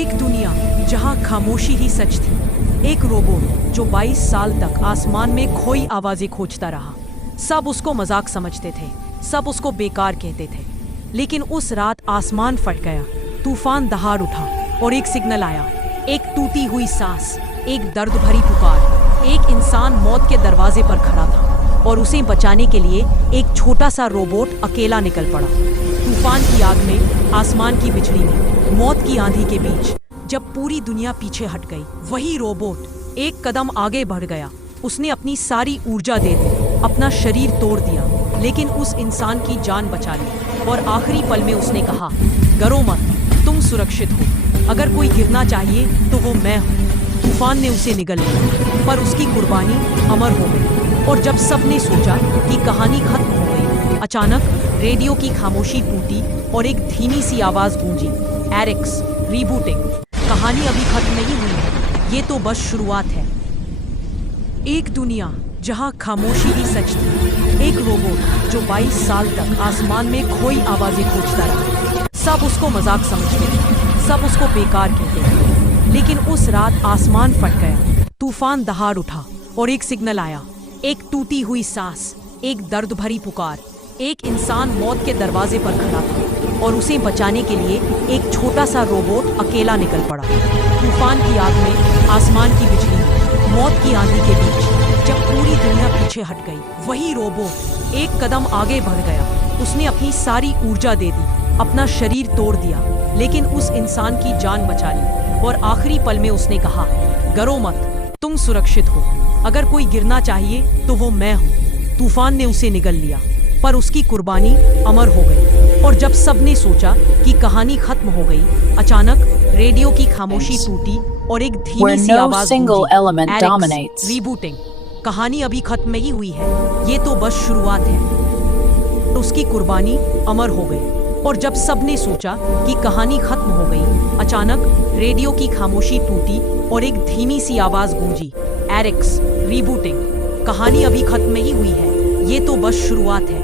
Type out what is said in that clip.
एक दुनिया जहां खामोशी ही सच थी। एक रोबोट जो 22 साल तक आसमान में खोई आवाजें खोजता रहा। सब उसको मजाक समझते थे, सब उसको बेकार कहते थे। लेकिन उस रात आसमान फट गया, तूफान दहाड़ उठा और एक सिग्नल आया। एक टूटी हुई सांस, एक दर्द भरी पुकार। एक इंसान मौत के दरवाजे पर खड़ा था और उसे बचाने के लिए एक छोटा सा रोबोट अकेला निकल पड़ा। तूफान की आग में, आसमान की बिजली में, मौत की आंधी के बीच जब पूरी दुनिया पीछे हट गई, वही रोबोट एक कदम आगे बढ़ गया। उसने अपनी सारी ऊर्जा दे दी, अपना शरीर तोड़ दिया, लेकिन उस इंसान की जान बचा ली। और आखिरी पल में उसने कहा, डरो मत, तुम सुरक्षित हो। अगर कोई गिरना चाहिए तो वो मैं हूँ। तूफान ने उसे निगल लिया, पर उसकी कुर्बानी अमर हो गई। और जब सबने सोचा कि कहानी खत्म हो गई, अचानक रेडियो की खामोशी टूटी और एक धीमी सी आवाज गूंजी, एरिक्स रीबूटिंग। कहानी अभी खत्म नहीं हुई है, ये तो बस शुरुआत है। एक दुनिया जहां खामोशी ही सच थी। एक रोबोट जो 22 साल तक आसमान में खोई आवाजें खोजता रहा। सब उसको मजाक समझते थे, सब उसको बेकार कहते थे। लेकिन उस रात आसमान फट गया, तूफान दहाड़ उठा और एक सिग्नल आया। एक टूटी हुई सांस, एक दर्द भरी पुकार। एक इंसान मौत के दरवाजे पर खड़ा था और उसे बचाने के लिए एक छोटा सा रोबोट अकेला निकल पड़ा। तूफान की आग में, आसमान की बिजली में, मौत की आंधी के बीच जब पूरी दुनिया पीछे हट गई, वही रोबोट एक कदम आगे बढ़ गया। उसने अपनी सारी ऊर्जा दे दी, अपना शरीर तोड़ दिया, लेकिन उस इंसान की जान बचा ली। और आखिरी पल में उसने कहा, डरो मत, तुम सुरक्षित हो। अगर कोई गिरना चाहिए तो वो मैं हूँ। तूफान ने उसे निगल लिया, पर उसकी कुर्बानी अमर हो गई। और जब सबने सोचा कि कहानी खत्म हो गई, अचानक रेडियो की खामोशी टूटी और एक धीमी सी आवाज गूंजी, एरिक्स रीबूटिंग। कहानी अभी खत्म नहीं हुई है, ये तो बस शुरुआत है। उसकी कुर्बानी अमर हो गई। और जब सबने सोचा कि कहानी खत्म हो गई, अचानक रेडियो की खामोशी टूटी और एक धीमी सी आवाज गूंजी, एरिक्स रीबूटिंग। कहानी अभी खत्म नहीं हुई है, ये तो बस शुरुआत है।